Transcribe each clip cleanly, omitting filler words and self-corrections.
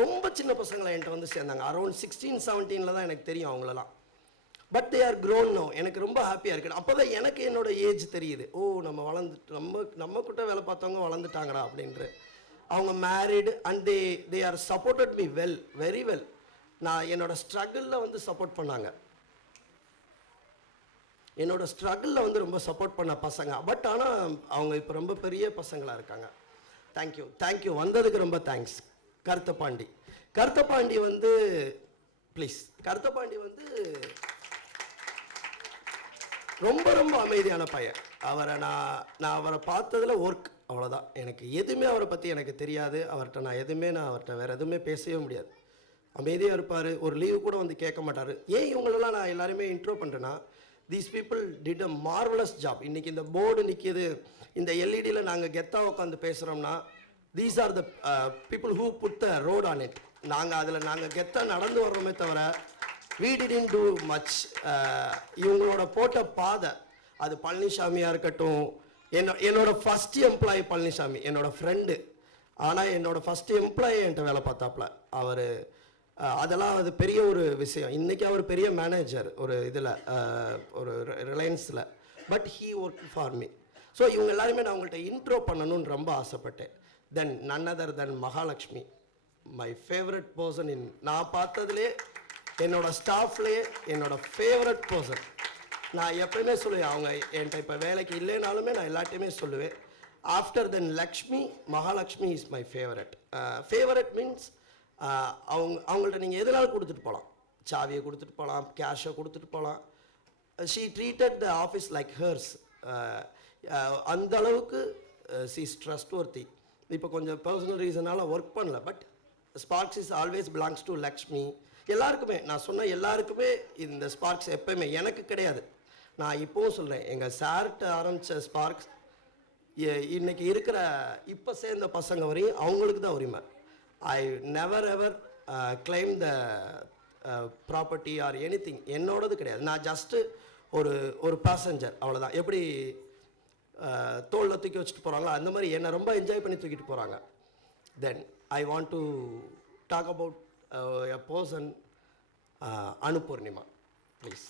ரொம்ப சின்ன பசங்களை என்கிட்ட வந்து சேர்ந்தாங்க. அரௌண்ட் 16-17 தான் எனக்கு தெரியும் அவங்களெல்லாம். But they are grown now. எனக்கு ரொம்ப ஹாப்பியாக இருக்குது. அப்போ தான் எனக்கு என்னோட ஏஜ் தெரியுது. ஓ, நம்ம வளர்ந்துட்டு நம்ம கிட்ட வேலை பார்த்தவங்க வளர்ந்துட்டாங்கடா அப்படின்ற. அவங்க married and they are supported me well, very well. நான் என்னோட ஸ்ட்ரகிளில் வந்து சப்போர்ட் பண்ணாங்க. என்னோட ஸ்ட்ரகிளில் வந்து ரொம்ப சப்போர்ட் பண்ண பசங்க. பட் ஆனால் அவங்க இப்போ ரொம்ப பெரிய பசங்களாக இருக்காங்க. தேங்க்யூ வந்ததுக்கு ரொம்ப தேங்க்ஸ். கருத்தப்பாண்டி வந்து ப்ளீஸ். கருத்தப்பாண்டி வந்து ரொம்ப ரொம்ப அமைதியான பையன். நான் அவரை பார்த்ததில் ஒர்க், அவ்வளோதான். எனக்கு எதுவுமே அவரை பற்றி எனக்கு தெரியாது. அவர்கிட்ட வேறு எதுவுமே பேசவே முடியாது. அமைதியாக இருப்பார். ஒரு லீவு கூட வந்து கேட்க மாட்டார். ஏன் இவங்களெல்லாம் நான் எல்லாருமே இன்ட்ரோ பண்ணுறேன்னா, these people did a marvelous job. இன்றைக்கி இந்த போர்டு நிற்கிது, இந்த எல்இடியில் நாங்கள் கெத்தாக உட்காந்து பேசுகிறோம்னா, these are the people who put the road on it. நாங்கள் கெத்தாக நடந்து வர்றோமே தவிர we didn't do much. இவங்களோட போட்ட பாதை, அது பழனிசாமியாக இருக்கட்டும், என்னோட ஃபஸ்ட் எம்ப்ளாயி பழனிசாமி என்னோட ஃப்ரெண்டு. ஆனால் என்னோட ஃபஸ்ட் எம்ப்ளாயி என்கிட்ட வேலை பார்த்தாப்புல அவர். அதெல்லாம் அது பெரிய ஒரு விஷயம். இன்றைக்கி அவர் பெரிய மேனேஜர் ஒரு இதில், ஒரு ரிலையன்ஸில். But he work for me. So இவங்க எல்லாருமே நான் அவங்கள்ட்ட இன்ட்ரோ பண்ணணும்னு ரொம்ப ஆசைப்பட்டேன். Then none other than Mahalakshmi, my favourite person. நான் பார்த்ததுலே என்னோட ஸ்டாஃப்லேயே என்னோட ஃபேவரட் பர்சன். நான் எப்பயுமே சொல்லுவேன், அவங்க என்கிட்ட இப்போ வேலைக்கு இல்லைனாலுமே நான் எல்லாத்தையுமே சொல்லுவேன். After then Lakshmi, Mahalakshmi is my favourite. Favourite means அவங்கள்ட்ட நீங்கள் எதுனாலும் கொடுத்துட்டு போகலாம். சாவியை கொடுத்துட்டு போகலாம், கேஷை கொடுத்துட்டு போகலாம். She treated the office like hers. அந்த அளவுக்கு ஷீ இஸ் ட்ரஸ்ட்வர்த்தி. இப்போ கொஞ்சம் பர்சனல் ரீசனால் ஒர்க் பண்ணல. But Sparks is always belongs to Lakshmi. எல்லாருக்குமே நான் சொன்ன எல்லாருக்குமே இந்த ஸ்பார்க்ஸ் எப்போயுமே எனக்கு கிடையாது. நான் இப்போவும் சொல்கிறேன், எங்கள் சார்கிட்ட ஆரம்பித்த ஸ்பார்க்ஸ் இன்றைக்கி இருக்கிற இப்போ சேர்ந்த பசங்க வரையும் அவங்களுக்கு தான் உரிமை. I never ever claim the property or anything. என்னோடது கிடையாது. நான் ஜஸ்ட்டு ஒரு பேசஞ்சர், அவ்வளோதான். எப்படி தோளில் தூக்கி வச்சுட்டு போகிறாங்களோ அந்த மாதிரி என்னை ரொம்ப என்ஜாய் பண்ணி தூக்கிட்டு போகிறாங்க. Then I want to talk about a person, Anupurnima please.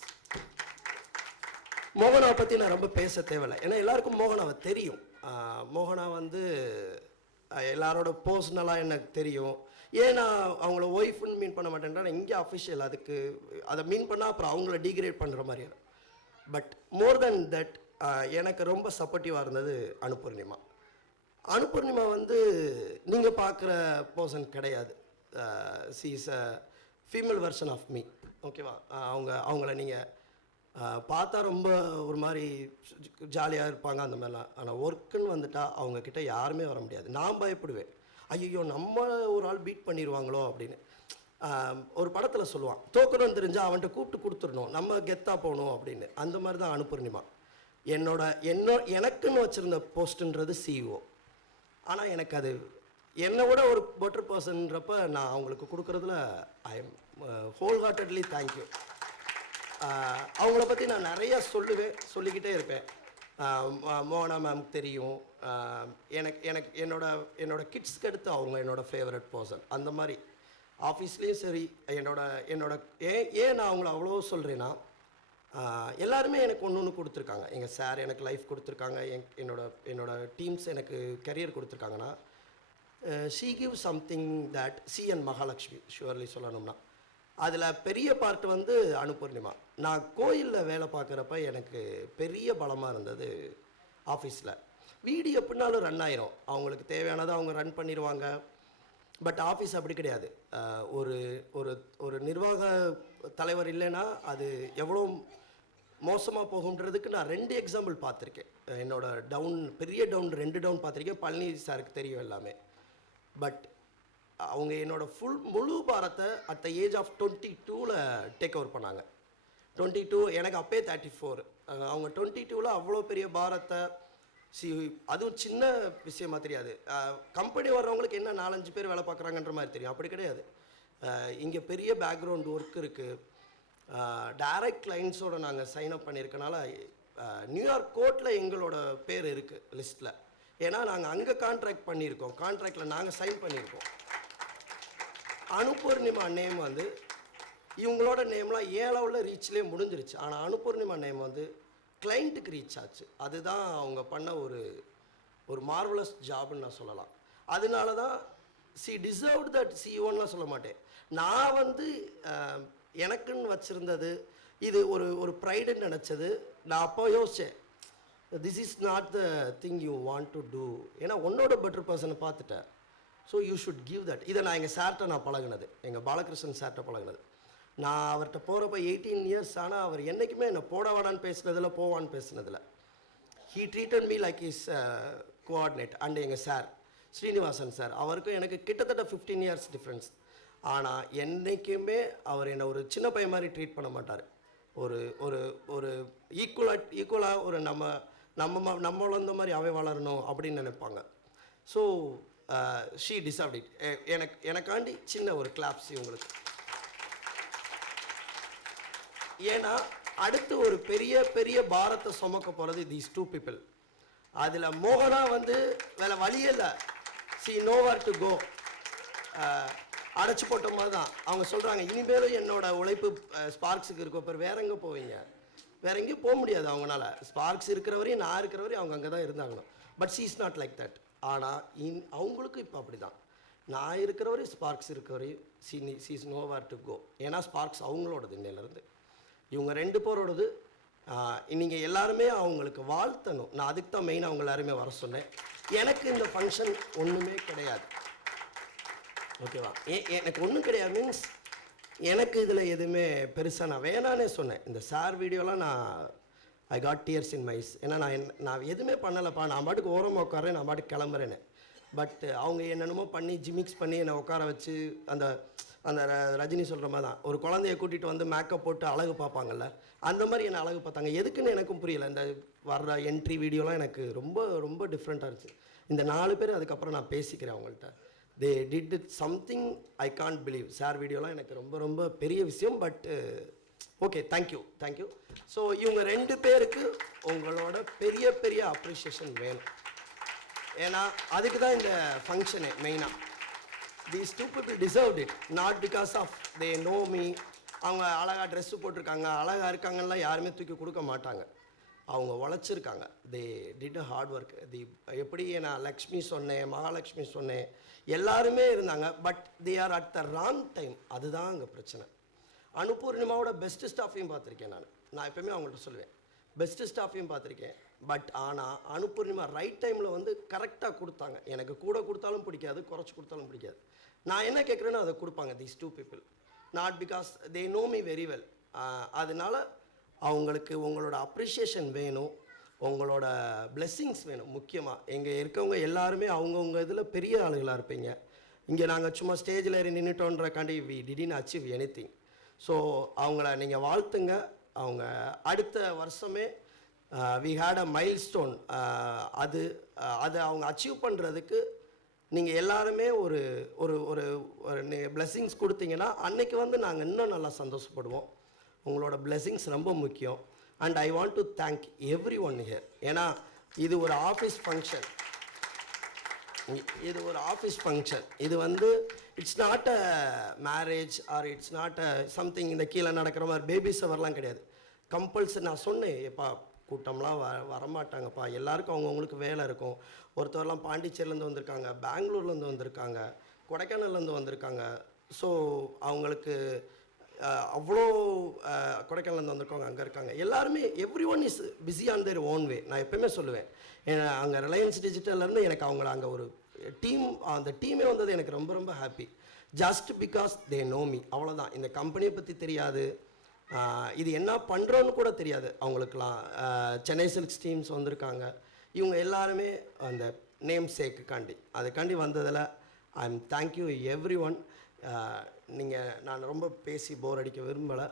மோகனாவை பற்றி நான் ரொம்ப பேச தேவையில்லை, ஏன்னா எல்லாருக்கும் மோகனாவை தெரியும். மோகனா வந்து எல்லாரோட பர்சனலாக எனக்கு தெரியும். ஏன் நான் அவங்கள ஒய்ஃப்னு மீன் பண்ண மாட்டேன்றா, இங்கே அஃபிஷியல் அதுக்கு அதை மீன் பண்ணால் அப்புறம் அவங்கள டீக்ரேட் பண்ணுற மாதிரி. பட் மோர் தென் தட் எனக்கு ரொம்ப சப்போர்ட்டிவாக இருந்தது அனுபூர்ணிமா. அனுபூர்ணிமா வந்து நீங்கள் பார்க்குற பர்சன் கிடையாது. She is a female version of me. ஓகேவா? அவங்கள நீங்கள் பார்த்தா ரொம்ப ஒரு மாதிரி ஜாலியாக இருப்பாங்க அந்த மாதிரிலாம். ஆனால் ஒர்க்குன்னு வந்துட்டால் அவங்கக்கிட்ட யாருமே வர முடியாது. நான் பயப்படுவேன், ஐயோ நம்ம ஒரு ஆள் பீட் பண்ணிடுவாங்களோ அப்படின்னு. ஒரு படத்தில் சொல்லுவான், தோக்கணும்னு தெரிஞ்சால் அவன்கிட்ட கூப்பிட்டு கொடுத்துடணும், நம்ம கெத்தாக போகணும் அப்படின்னு. அந்த மாதிரி தான் அனுபூர்ணிமா. எனக்குன்னு வச்சுருந்த போஸ்ட்டுன்றது சிஇஓ. ஆனால் எனக்கு அது என்னை விட ஒரு பெட்டர் பர்சன்றப்ப நான் அவங்களுக்கு கொடுக்குறதுல I am whole heartedly thank you. அவங்கள பற்றி நான் நிறையா சொல்லிக்கிட்டே இருப்பேன். மோகனா மேம்க்கு தெரியும். எனக்கு என்னோட கிட்ஸ்க்கு அடுத்து அவங்க என்னோடய ஃபேவரட் பர்சன். அந்த மாதிரி ஆஃபீஸ்லேயும் சரி, என்னோட ஏன் நான் அவங்கள அவ்வளோ சொல்கிறேன்னா, எல்லாருமே எனக்கு ஒன்று கொடுத்துருக்காங்க. எங்கள் சார் எனக்கு லைஃப் கொடுத்துருக்காங்க, என்னோட டீம்ஸ் எனக்கு கரியர் கொடுத்துருக்காங்கன்னா, she give something that C and Mahalakshmi surely சொல்லணும்னா அதில் பெரிய பார்ட் வந்து அனுபூர்ணிமா. நான் கோயிலில் வேலை பார்க்குறப்ப எனக்கு பெரிய பலமாக இருந்தது ஆஃபீஸில். வீடு எப்படினாலும் ரன் ஆயிரும், அவங்களுக்கு தேவையானதை அவங்க ரன் பண்ணிடுவாங்க. பட் ஆஃபீஸ் அப்படி கிடையாது. ஒரு நிர்வாக தலைவர் இல்லைன்னா அது எவ்வளோ மோசமாக போகுன்றதுக்கு நான் 2 எக்ஸாம்பிள் பார்த்துருக்கேன். என்னோட பெரிய டவுன் 2 டவுன் பார்த்துருக்கேன். பழனி சாருக்கு தெரியும் எல்லாமே. பட் அவங்க என்னோட முழு பாரத்தை at the age of 22 take over பண்ணாங்க. 22, எனக்கு அப்பே 34. அவங்க 22 அவ்வளோ பெரிய பாரத்தை அதுவும் சின்ன விஷயமா தெரியாது. கம்பெனி வர்றவங்களுக்கு என்ன 4-5 பேர் வேலை பார்க்குறாங்கன்ற மாதிரி தெரியும். அப்படி கிடையாது. இங்கே பெரிய பேக்ரவுண்ட் ஒர்க் இருக்குது. டைரக்ட் கிளைண்ட்ஸோடு நாங்கள் சைன் அப் பண்ணியிருக்கனால நியூயார்க் கோர்ட்டில் எங்களோட பேர் இருக்குது லிஸ்ட்டில். ஏன்னா நாங்கள் அங்கே கான்ட்ராக்ட் பண்ணியிருக்கோம், கான்ட்ராக்டில் நாங்கள் சைன் பண்ணியிருக்கோம். அனுபூர்ணிமா நேம் வந்து இவங்களோட நேம்லாம் ஏழாவில் ரீச்லேயே முடிஞ்சிருச்சு. ஆனால் அனுபூர்ணிமா நேம் வந்து கிளைண்ட்டுக்கு ரீச் ஆச்சு. அதுதான் அவங்க பண்ண ஒரு மார்வலஸ் ஜாப்னு நான் சொல்லலாம். அதனால தான் டிசர்வ்ட் தட் சிஓன்னுலாம் சொல்ல மாட்டேன். நான் வந்து எனக்குன்னு வச்சுருந்தது இது ஒரு ப்ரைடுன்னு நினச்சது. நான் அப்போ யோசித்தேன், this is not the thing you want to do. ஏன்னா உன்னோட பெட்டர் பர்சனை பார்த்துட்டேன். So you should give that. இதை நான் எங்கள் சார்கிட்ட நான் பழகினது, எங்கள் பாலகிருஷ்ணன் சார்கிட்ட பழகினது. நான் அவர்கிட்ட போகிறப்ப 18 இயர்ஸ் ஆனால் அவர் என்றைக்குமே என்னை போட வேணான்னு பேசுனதில்ல, போவான்னு பேசுனதில்ல. He treated me like is coordinate. And எங்கள் சார் ஸ்ரீனிவாசன் சார், அவருக்கும் எனக்கு கிட்டத்தட்ட 15 இயர்ஸ் டிஃப்ரென்ஸ். ஆனால் என்றைக்குமே அவர் என்னை ஒரு சின்ன பையன் மாதிரி ட்ரீட் பண்ண மாட்டார். ஒரு ஒரு ஒரு ஈக்குவலாக ஒரு நம்ம வளர்ந்த மாதிரி அவன் வளரணும் அப்படின்னு நினைப்பாங்க. So she deserved it. எனக்காண்டி சின்ன ஒரு கிளாப்ஸ் உங்களுக்கு. ஏன்னா அடுத்து ஒரு பெரிய பெரிய பாரத்தை சுமக்க போகிறது தீஸ் 2 people. அதில் மோகனா வந்து வேலை வழியே இல்லை. Nowhere to go. அடைச்சி போட்ட மாதிரி தான் அவங்க சொல்கிறாங்க, இனிமேலும் என்னோட உழைப்பு ஸ்பார்க்ஸுக்கு இருக்க பேர் வேற எங்கே போவீங்க, வேற எங்கேயும் போக முடியாது அவங்களால. ஸ்பார்க்ஸ் இருக்கிற வரையும் நான் இருக்கிற வரையும் அவங்க அங்கே தான் இருந்தாங்க. But she is not like that. ஆனால் அவங்களுக்கும் இப்போ அப்படி தான். நான் இருக்கிற வரையும் ஸ்பார்க்ஸ் இருக்கிற வரையும் she is nowhere to go. ஏன்னா ஸ்பார்க்ஸ் அவங்களோடது இன்னையிலேருந்து. இவங்க 2 பேரோடது. நீங்கள் எல்லாருமே அவங்களுக்கு வாழ்த்தணும். நான் அதுக்கு தான் மெயினாக அவங்க எல்லாருமே வர சொன்னேன். எனக்கு இந்த ஃபங்க்ஷன் ஒன்றுமே கிடையாது, ஓகேவா? எனக்கு ஒன்றும் கிடையாது மீன்ஸ் எனக்கு இதில் எதுவுமே பெருசாக நான் வேணானே சொன்னேன். இந்த சார் வீடியோலாம் நான் I got tears in my eyes. ஏன்னா நான் எதுவுமே பண்ணலைப்பா, நான் பாட்டுக்கு ஓரமாக உட்காரேன், நான் பாட்டுக்கு கிளம்புறேன்னு. பட் அவங்க என்னென்னமோ பண்ணி ஜிமிக்ஸ் பண்ணி என்னை உட்கார வச்சு அந்த அந்த ரஜினி சொல்கிற மாதிரி தான் ஒரு குழந்தைய கூட்டிகிட்டு வந்து மேக்கப் போட்டு அழகு பார்ப்பாங்கல்ல, அந்த மாதிரி என்னை அழகு பார்த்தாங்க. எதுக்குன்னு எனக்கும் புரியல. இந்த வர்ற என்ட்ரி வீடியோலாம் எனக்கு ரொம்ப ரொம்ப டிஃப்ரெண்ட்டாக இருந்துச்சு. இந்த 4 பேர் அதுக்கப்புறம் நான் பேசிக்கிறேன் அவங்கள்ட்ட. They did it something I can't believe. Sir வீடியோலாம் எனக்கு ரொம்ப ரொம்ப பெரிய விஷயம். But okay, thank you. ஸோ இவங்க 2 பேருக்கு உங்களோட பெரிய பெரிய அப்ரிஷியேஷன் வேணும். ஏன்னா அதுக்கு தான் இந்த ஃபங்க்ஷனு மெயினாக. These 2 people deserved it, not because of they know me. அவங்க அழகாக ட்ரெஸ்ஸு போட்டிருக்காங்க, அழகாக இருக்காங்கலாம் யாருமே தூக்கி கொடுக்க மாட்டாங்க. அவங்க உழைச்சிருக்காங்க. They did a hard work. எப்படி நான் லக்ஷ்மி சொன்னேன், மகாலட்சுமி சொன்னேன், எல்லாருமே இருந்தாங்க. But they are at the wrong time. அதுதான் அங்கே பிரச்சனை. அனுபூர்ணிமாவோட பெஸ்ட்டு ஸ்டாஃபையும் பார்த்துருக்கேன். நான் எப்போயுமே அவங்கள்ட்ட சொல்லுவேன், பெஸ்ட்டு ஸ்டாஃபையும் பார்த்துருக்கேன். பட் ஆனால் அனுபூர்ணிமா ரைட் டைமில் வந்து கரெக்டாக கொடுத்தாங்க. எனக்கு கூட கொடுத்தாலும் பிடிக்காது, குறைச்சி கொடுத்தாலும் பிடிக்காது. நான் என்ன கேட்குறேன்னு அதை கொடுப்பாங்க. These 2 people not because they know me very well. அதனால அவங்களுக்கு உங்களோட அப்ரிஷியேஷன் வேணும், உங்களோட பிளெஸ்ஸிங்ஸ் வேணும். முக்கியமாக இங்கே இருக்கவங்க எல்லாருமே அவங்கவுங்க இதில் பெரிய ஆளுகளாக இருப்பீங்க. இங்கே நாங்கள் சும்மா ஸ்டேஜில் ஏறி நின்றுட்டோன்றக்காண்டி we didn't achieve anything. So அவங்கள நீங்கள் வாழ்த்துங்க. அவங்க அடுத்த வருஷமே we had a milestone. அதை அவங்க அச்சீவ் பண்ணுறதுக்கு நீங்கள் எல்லாருமே ஒரு ஒரு ஒரு பிளெஸ்ஸிங்ஸ் கொடுத்தீங்கன்னா அன்னைக்கு வந்து நாங்கள் இன்னும் நல்லா சந்தோஷப்படுவோம். உங்களோட பிளெஸ்ஸிங்ஸ் ரொம்ப முக்கியம். And I want to thank everyone here. ஏன்னா இது ஒரு ஆஃபீஸ் ஃபங்க்ஷன். இது வந்து it's not a marriage or it's not a something இந்த கீழே நடக்கிற மாதிரி பேபி ஷவர்லாம் கிடையாது. கம்பல்சரி நான் சொன்னேன், எப்பா கூட்டம்லாம் வரமாட்டாங்கப்பா, எல்லாருக்கும் அவங்கவுங்களுக்கு வேலை இருக்கும். ஒருத்தவரெலாம் பாண்டிச்சேரிலேருந்து வந்திருக்காங்க, பெங்களூர்லேருந்து வந்திருக்காங்க, கொடைக்கானல்லேருந்து வந்திருக்காங்க. ஸோ அவங்களுக்கு அவ்வளோ கொடைக்கானல்லேருந்து வந்திருக்கவங்க அங்கே இருக்காங்க. எல்லாருமே every one is busy on their own way. நான் எப்போயுமே சொல்லுவேன், ஏன்னா அங்கே ரிலையன்ஸ் டிஜிட்டல்லேருந்து எனக்கு அவங்கள அங்கே ஒரு டீம், அந்த டீமே வந்தது எனக்கு ரொம்ப ரொம்ப happy. Just because they know me, அவ்வளோதான். இந்த கம்பெனியை பற்றி தெரியாது, இது என்ன பண்ணுறோன்னு கூட தெரியாது அவங்களுக்குலாம். சென்னை சில்க்ஸ் டீம்ஸ் வந்திருக்காங்க. இவங்க எல்லாருமே அந்த நேம் சேக்குக்காண்டி அதுக்காண்டி வந்ததில் I am thank you every one. நான் ரொம்ப பேசி போர் அடிக்க விரும்பலை.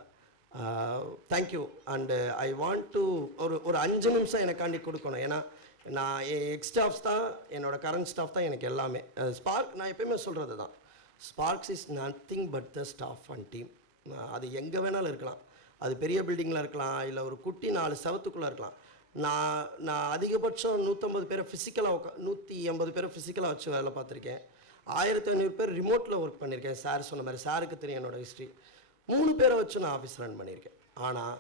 Thank you. And I want to ஒரு 5 நிமிஷம் எனக்காண்டி கொடுக்கணும். ஏன்னா நான் என் ஸ்டாஃப்ஸ் தான், என்னோட கரண்ட் ஸ்டாஃப் தான் எனக்கு எல்லாமே. ஸ்பார்க் நான் எப்பயுமே சொல்கிறது தான், Sparks is nothing but the staff and team. அது எங்கே வேணாலும் இருக்கலாம். அது பெரிய பில்டிங்கில் இருக்கலாம், இல்லை ஒரு குட்டி 4 செவத்துக்குள்ளே இருக்கலாம். நான் அதிகபட்சம் 150 பேரை ஃபிசிக்கலாக 180 பேரை ஃபிசிக்கலாக வச்சு வேலை பார்த்துருக்கேன். 1500 பேர் ரிமோட்டில் ஒர்க் பண்ணியிருக்கேன். சார் சொன்ன மாதிரி சாருக்கு தெரியும் என்னோடய ஹிஸ்ட்ரி. 3 பேரை வச்சு நான் ஆஃபீஸ் ரன் பண்ணியிருக்கேன். ஆனால்